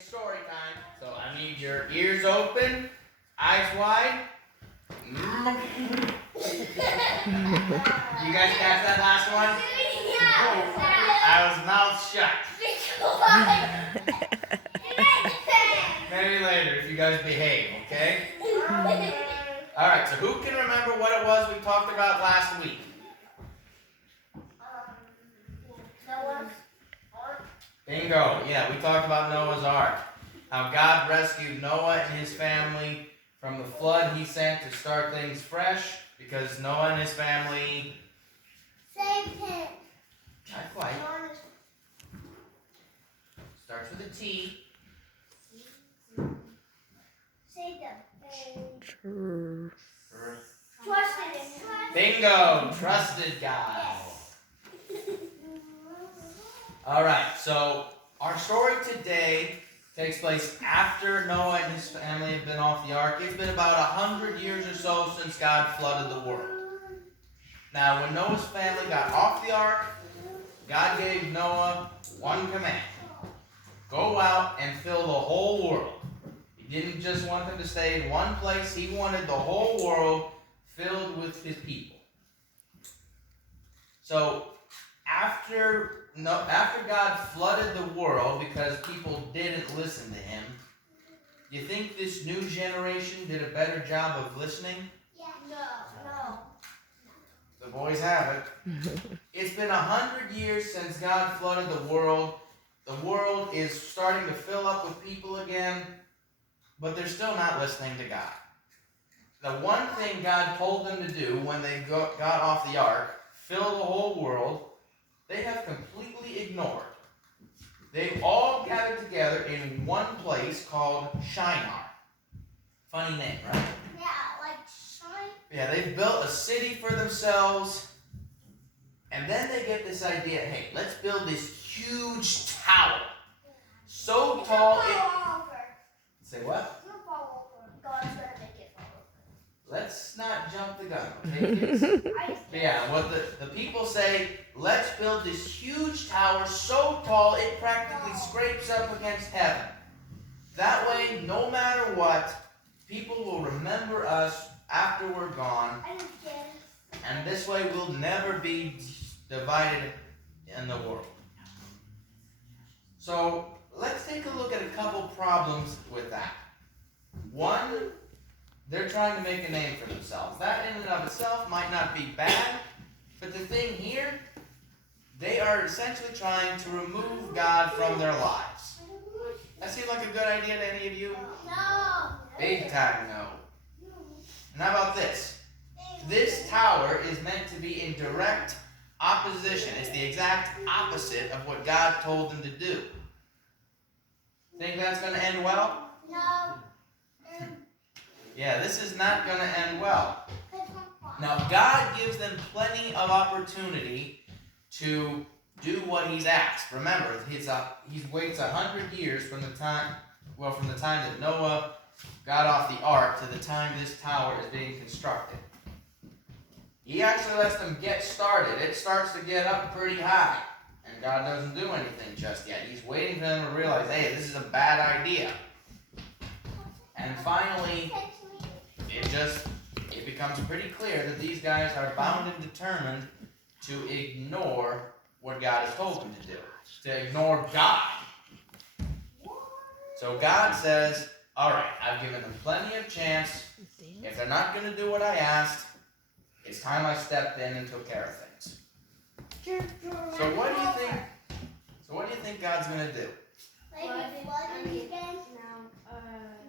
Story time. So I need your ears open, eyes wide. You guys catch that last one? I was mouth shut. Maybe later if you guys behave, okay? Alright, so who can remember what it was we talked about last week? Noah's Ark. Bingo. Yeah, we talked about Noah's Ark. How God rescued Noah and his family from the flood he sent to start things fresh because Noah and his family... Saved him. Not quite. Starts with a T. Saved him. Trusted Trusted him. Bingo. Trusted God. Alright, so our story today takes place after Noah and his family have been off the ark. It's been about 100 years or so since God flooded the world. Now, when Noah's family got off the ark, God gave Noah one command. Go out and fill the whole world. He didn't just want them to stay in one place. He wanted the whole world filled with his people. So, after God flooded the world because people didn't listen to him, you think this new generation did a better job of listening? Yeah. No. The boys have it. It's been 100 years since God flooded the world. The world is starting to fill up with people again, but they're still not listening to God. The one thing God told them to do when they got off the ark, fill the whole world, they have completely ignored. They've all gathered together in one place called Shinar. Funny name, right? Yeah, like shine. Yeah, they've built a city for themselves, and then they get this idea, hey, let's build this huge tower. So tall it... Fall over. Say what? Don't fall over. God's gonna make it fall over. Let's not jump the gun, okay, kids? Yeah, what the people say, let's build this huge tower so tall it practically scrapes up against heaven. That way, no matter what, people will remember us after we're gone, and this way we'll never be divided in the world. So, let's take a look at a couple problems with that. One, they're trying to make a name for themselves. That in and of itself might not be bad, but the thing here, they are essentially trying to remove God from their lives. That seem like a good idea to any of you? No. Big time no. And how about this? This tower is meant to be in direct opposition. It's the exact opposite of what God told them to do. Think that's going to end well? No. Yeah, this is not going to end well. Now, God gives them plenty of opportunity to do what He's asked. Remember, He waits 100 years from the time that Noah got off the ark to the time this tower is being constructed. He actually lets them get started. It starts to get up pretty high, and God doesn't do anything just yet. He's waiting for them to realize, hey, this is a bad idea. And finally, it becomes pretty clear that these guys are bound and determined to ignore what God has told them to do, to ignore God. So God says, all right, I've given them plenty of chance. If they're not going to do what I asked, it's time I stepped in and took care of things. So what do you think God's going to do? Maybe flood again? No.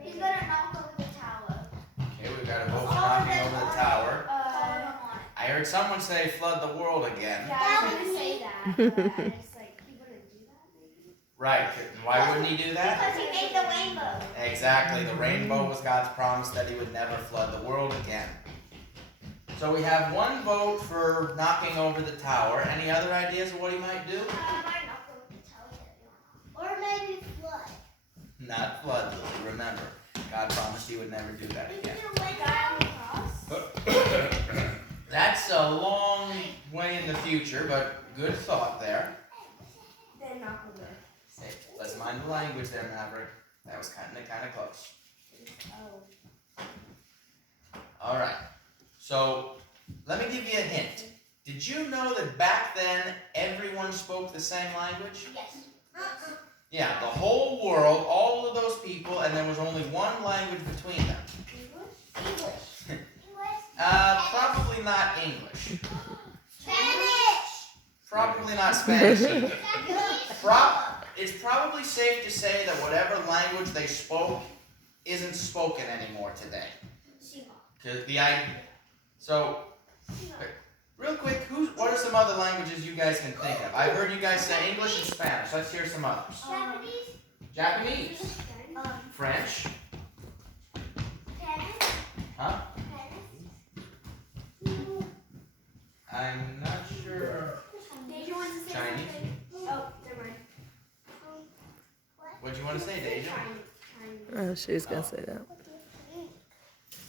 He's gonna knock over the tower. Okay, we've got a vote for knocking over the tower. I heard someone say flood the world again. Yeah, I was gonna say that, but I just he wouldn't do that maybe? Right, why wouldn't he do that? Because he made the rainbow. Exactly, the rainbow was God's promise that He would never flood the world again. So we have one vote for knocking over the tower. Any other ideas of what He might do? Might knock over the tower. Or maybe flood. Not flood, Lily, remember. God promised He would never do that again. Guy on the cross? That's a long way in the future, but good thought there. Then knock over. Hey, let's mind the language there, Maverick. That was kind of close. All right. So let me give you a hint. Did you know that back then everyone spoke the same language? Yes. Yeah, the whole world, all of those people, and there was only one language between them. English. Probably not English. Spanish. Probably not Spanish either. It's probably safe to say that whatever language they spoke isn't spoken anymore today. So, real quick, what are some other languages you guys can think of? I've heard you guys say English and Spanish. Let's hear some others. Japanese. French. Huh? I'm not sure. Chinese. Oh, never mind. What do you want to say, Deja? Oh, she was gonna say that.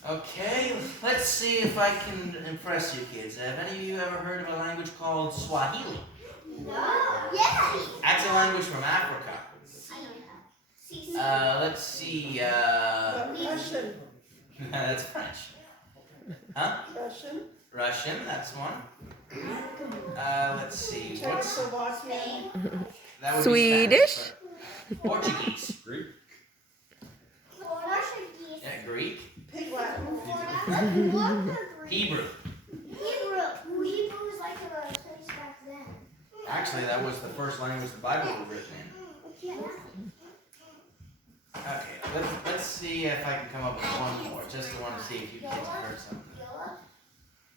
Okay, let's see if I can impress you kids. Have any of you ever heard of a language called Swahili? No. Yes. That's a language from Africa. Let's see. Russian. That's French. Huh? Russian. Russian, that's one. Let's see. What's Czechoslovakian. that? Would Swedish? Be Spanish, Portuguese. Greek. Yeah, Greek. Pig Latin. Hebrew. Hebrew was like a place back then. Actually, that was the first language the Bible was written in. Okay, let's see if I can come up with one more. Just to want to see if you kids have heard something.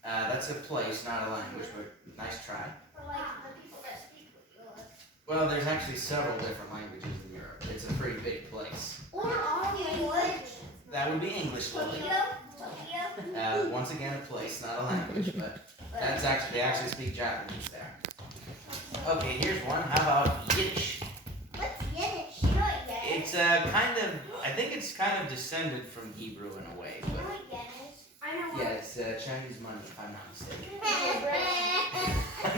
That's a place, not a language, but nice try. Well, there's actually several different languages in Europe. It's a pretty big place. That would be English, Lily. Once again, a place, not a language, but that's actually, they actually speak Japanese there. Okay, here's one. How about Yiddish? What's Yiddish? You know what Yiddish? It's I think it's kind of descended from Hebrew in a way, You know but what Yiddish? I know yeah, it's Chinese money, if I'm not mistaken.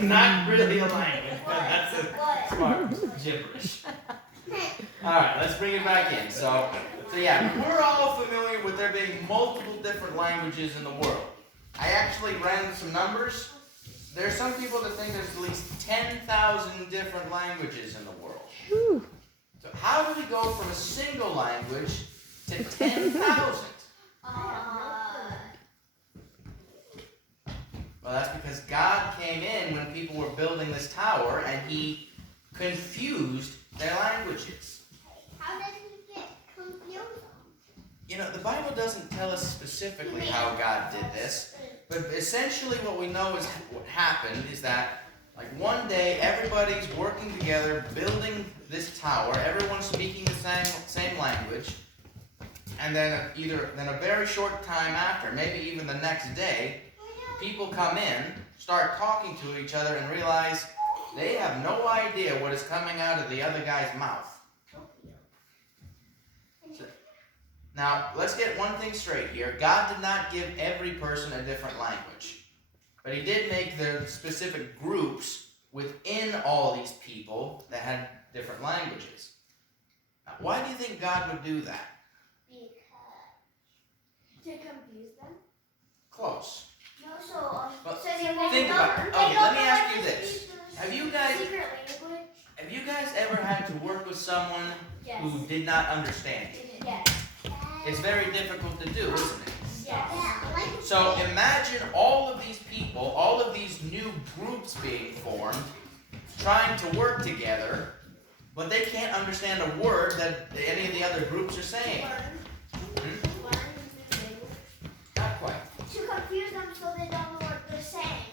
Not really a language, but that's a smart gibberish. Alright, let's bring it back in. So yeah, we're all familiar with there being multiple different languages in the world. I actually ran some numbers. There's some people that think there's at least 10,000 different languages in the world. Whew. So how do we go from a single language to 10,000? Well, that's because God came in when people were building this tower and he confused their languages. How did he get confused? You know, the Bible doesn't tell us specifically how God did this, but essentially what we know is what happened is that like one day everybody's working together building this tower, everyone's speaking the same language, and then a very short time after, maybe even the next day, people come in, start talking to each other, and realize they have no idea what is coming out of the other guy's mouth. Now, let's get one thing straight here. God did not give every person a different language, but he did make the specific groups within all these people that had different languages. Now, why do you think God would do that? To confuse them? Close. No, so But so they won't think about it. Okay, let me ask you this. Have you guys ever had to work with someone who did not understand you? Yes. It's very difficult to do, isn't it? Yes. So imagine all of these people, all of these new groups being formed, trying to work together, but they can't understand a word that any of the other groups are saying. Not quite. To confuse them so they don't know what they're saying.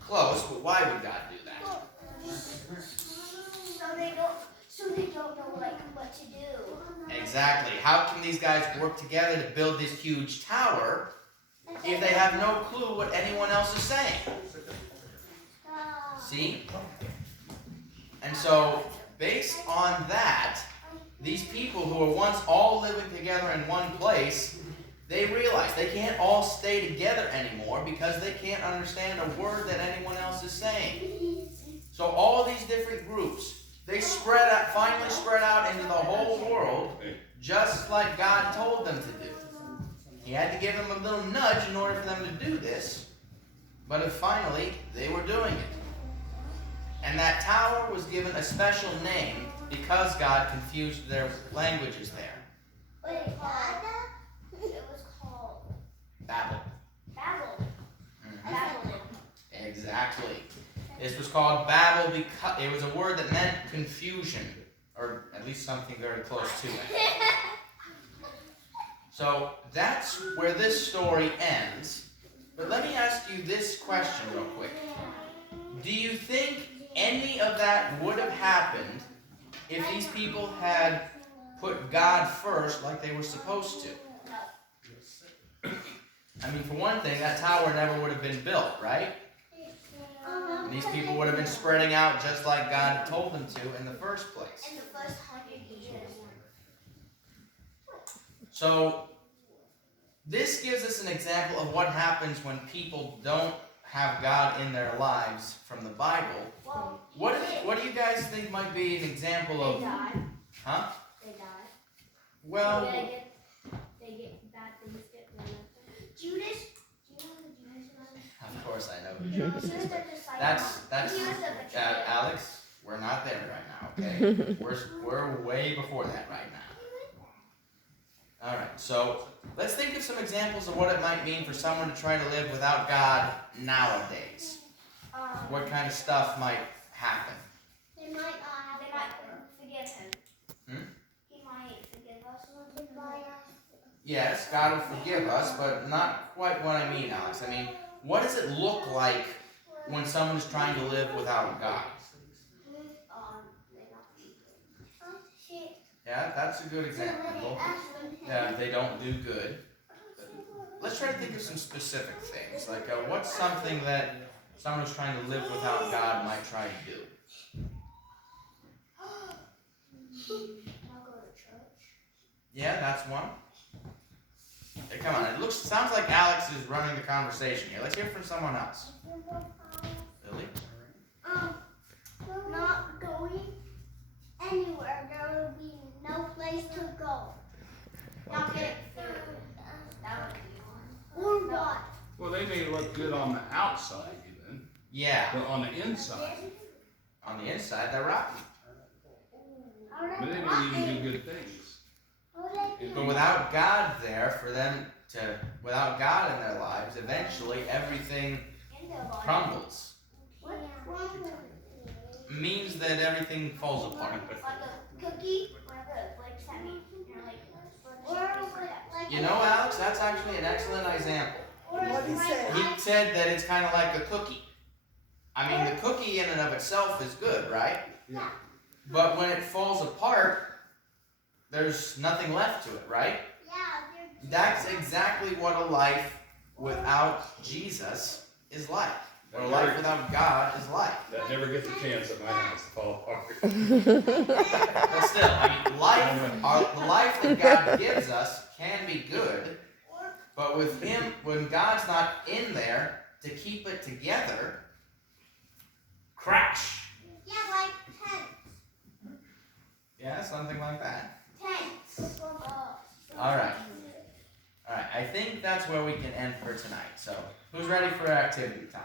Close, but why would God do that? So they don't know like what to do. Exactly. How can these guys work together to build this huge tower if they have no clue what anyone else is saying? See? And so, based on that, these people who were once all living together in one place, they realize they can't all stay together anymore because they can't understand a word that anyone else is saying. So all these different groups, they finally spread out into the whole world, just like God told them to do. He had to give them a little nudge in order for them to do this, but finally they were doing it. And that tower was given a special name because God confused their languages there. Wait, it was called Babel. Babel. Babel. Exactly. This was called Babel because it was a word that meant confusion, or at least something very close to it. So that's where this story ends. But let me ask you this question real quick. Do you think any of that would have happened if these people had put God first like they were supposed to? I mean, for one thing, that tower never would have been built, right? And these people would have been spreading out just like God told them to in the first place. In the first 100 years. So, this gives us an example of what happens when people don't have God in their lives from the Bible. Well, What do you guys think might be an example of... They died. Huh? They died. Well... They get bad things get done. Judas? Do you know who Judas was? Of course I know who Judas is. That's He was the betrayer. Alex, we're not there right now, okay? We're way before that right now. Alright, so let's think of some examples of what it might mean for someone to try to live without God nowadays. What kind of stuff might happen? They might forgive him. He might forgive us. Yes, God will forgive us, but not quite what I mean, Alex. I mean, what does it look like when someone is trying to live without God? Yeah, that's a good example. Yeah, they don't do good. But let's try to think of some specific things. Like, what's something that someone who's trying to live without God might try to do? I'll go to church. Yeah, that's one. Hey, come on, sounds like Alex is running the conversation here. Let's hear from someone else. Lily? Not going anywhere. There will be no place to go. Not Okay. getting food. That would be one. Or what? Well, they may look good on the outside, even, Yeah. but on the inside, On the inside, they're rotten. but they may even do good things. But without God there for them to, without God in their lives, eventually everything crumbles. What's wrong with it? Means that everything falls apart. Like a cookie, whatever it breaks at me. You're like, You know, Alex, that's actually an excellent example. What he said. He said that it's kind of like a cookie. I mean, the cookie in and of itself is good, right? Yeah. But when it falls apart, there's nothing left to it, right? Yeah, That's exactly what a life without Jesus is like. Or a life without God is like. That never gets a chance at my house to fall apart. But still, I mean, the life that God gives us can be good, but with Him, when God's not in there to keep it together, crash. Yeah, like tents. Yeah, something like that. Tents. Alright, I think that's where we can end for tonight. So, who's ready for activity time?